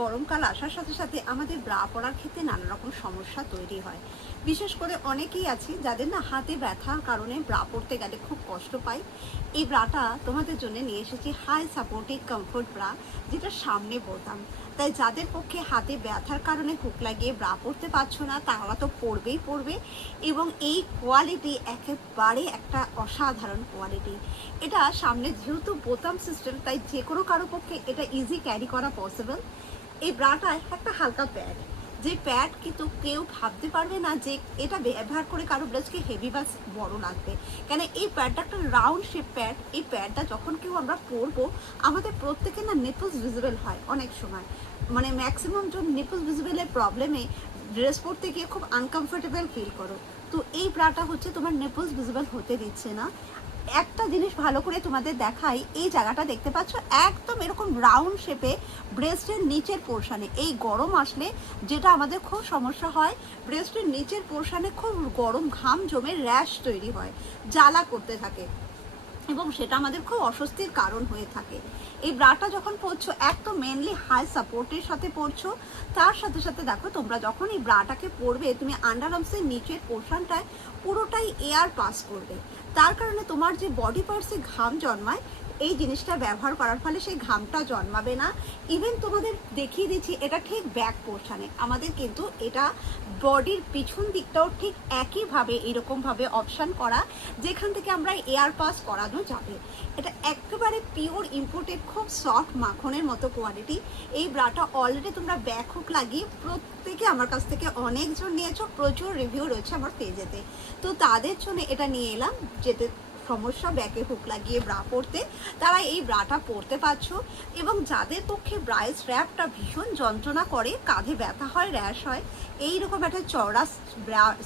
গরমকাল আসার সাথে সাথে আমাদের ব্রা পরার ক্ষেত্রে নানা রকম সমস্যা তৈরি হয়। বিশেষ করে অনেকেই আছে যাদের না হাতে ব্যথার কারণে ব্রা পরতে গেলে খুব কষ্ট পায়। এই ব্রাটা তোমাদের জন্য নিয়ে এসেছি হাই সাপোর্টিভ কমফোর্ট ব্রা, যেটা সামনে বোতাম। তাই যাদের পক্ষে হাতে ব্যথার কারণে হুক লাগিয়ে ব্রা পরতে পারছো না তারা তো পরবেই পরবে। এবং এই কোয়ালিটি একেবারে একটা অসাধারণ কোয়ালিটি। এটা সামনে যেহেতু বোতাম সিস্টেম, তাই যে কোনো কারো পক্ষে এটা ইজি ক্যারি করা পসিবল। এই ব্রাটায় একটা হালকা প্যাড, যে প্যাড কিন্তু কেউ ভাবতে পারবে না যে এটা ব্যবহার করে কারো ব্রেস্টকে হেভি বা বড় লাগবে। কেন এই প্যাডটা একটা রাউন্ড শেপ প্যাড। এই প্যাডটা যখন কেউ আমরা পরবো আমাদের প্রত্যেকের না নিপলস ভিজিবল হয় অনেক সময়, মানে ম্যাক্সিমাম জন নিপলস ভিজিবলের প্রবলেমে ড্রেস পরতে গিয়ে খুব আনকমফোর্টেবল ফিল করো। তো এই ব্রাটা হচ্ছে তোমার নিপলস ভিজিবল হতে দিচ্ছে না। একটা জিনিস ভালো করে তোমাদের দেখাই, এই জায়গাটা দেখতে পাচ্ছ একদম এরকম রাউন্ড শেপে ব্রেস্টের নিচের পোর্শনে এই গরম আসলে যেটা আমাদের খুব সমস্যা হয়, ব্রেস্টের নিচের পোর্শনে খুব গরম ঘাম জমে র্যাশ তৈরি হয়, জ্বালা করতে থাকে এবং সেটা আমাদের খুব অস্বস্তির কারণ হয়ে থাকে। এই ব্রাটা যখন পরছো একদম মেনলি হাই সাপোর্টের সাথে পরছো, তার সাথে সাথে দেখো তোমরা যখন এই ব্রাটাকে পরবে তুমি আন্ডার আর্মসের নিচের পোর্শনটায় পুরোটাই এয়ার পাস করবে। তার কারণে তোমার যে বডি পার্টসে ঘাম জন্মায় এই জিনিসটা ব্যবহার করার ফলে সেই ঘামটা জন্মাবে না। ইভেন তোমাদের দেখিয়ে দিচ্ছি এটা ঠিক ব্যাক পোর্শনে আমাদের কিন্তু এটা বডির পিছন দিকটাও ঠিক একইভাবে এরকমভাবে অপশান করা, যেখান থেকে আমরা এয়ার পাস করানো যাবে। এটা একেবারে পিওর ইম্পোর্টেড খুব সফট মাখনের মতো কোয়ালিটি। এই ব্রাটা অলরেডি তোমরা ব্যাক হুক লাগিয়ে প্রত্যেকে আমার কাছ থেকে অনেকজন নিয়েছো, প্রচুর রিভিউ রয়েছে আমার পেজেতে। তো তাদের জন্য এটা নিয়ে এলাম, যেতে সমস্যা ব্যাকে হুক লাগিয়ে ব্রা পরতে তারা এই ব্রাটা পরতে পারছো। এবং যাদের পক্ষে ব্রায়ের স্ট্র্যাপটা ভীষণ যন্ত্রণা করে, কাঁধে ব্যথা হয়, র্যাশ হয়, এইরকম একটা চওড়া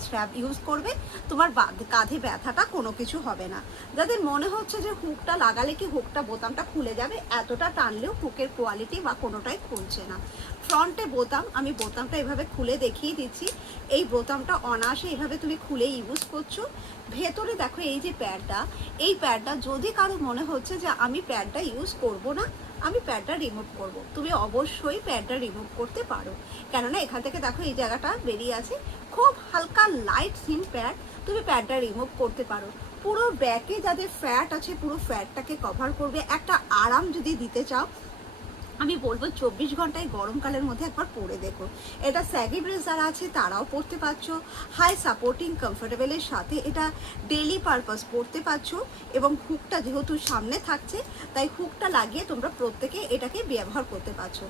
স্ট্র্যাপ ইউজ করবে, তোমার কাঁধে ব্যথাটা কোনো কিছু হবে না। যাদের মনে হচ্ছে যে হুকটা লাগালে কি হুকটা বোতামটা খুলে যাবে, এতটা টানলেও হুকের কোয়ালিটি বা কোনোটাই খুলছে না। ফ্রন্টে বোতাম, আমি বোতামটা এভাবে খুলে দেখিয়ে দিচ্ছি। এই বোতামটা অনায়াসে এভাবে তুমি খুলে ইউজ করছো। ভেতরে দেখো এই যে প্যাডটা, এই প্যাডটা যদি কারো মনে হচ্ছে যে আমি প্যাডটা ইউজ করব না, আমি প্যাডটা রিমুভ করব, তুমি অবশ্যই প্যাডটা রিমুভ করতে পারো। কেননা এখান থেকে দেখো এই জায়গাটা বেরিয়ে আছে, খুব হালকা লাইট সিম প্যাড, তুমি প্যাডটা রিমুভ করতে পারো। পুরো ব্যাকে যাদের ফ্যাট আছে পুরো ফ্যাটটাকে কভার করবে। একটা আরাম যদি দিতে চাও আমি বলবো 24 ঘন্টায় গরমকালের মধ্যে একবার পরে দেখো। এটা স্যাগি ড্রেস যারা আছে তারাও পরতে পারছো, হাই সাপোর্টিং কমফোর্টেবলের সাথে এটা ডেইলি পারপাস পরতে পারছো। এবং হুকটা যেহেতু সামনে থাকছে তাই হুকটা লাগিয়ে তোমরা প্রত্যেকে এটাকে ব্যবহার করতে পারছো।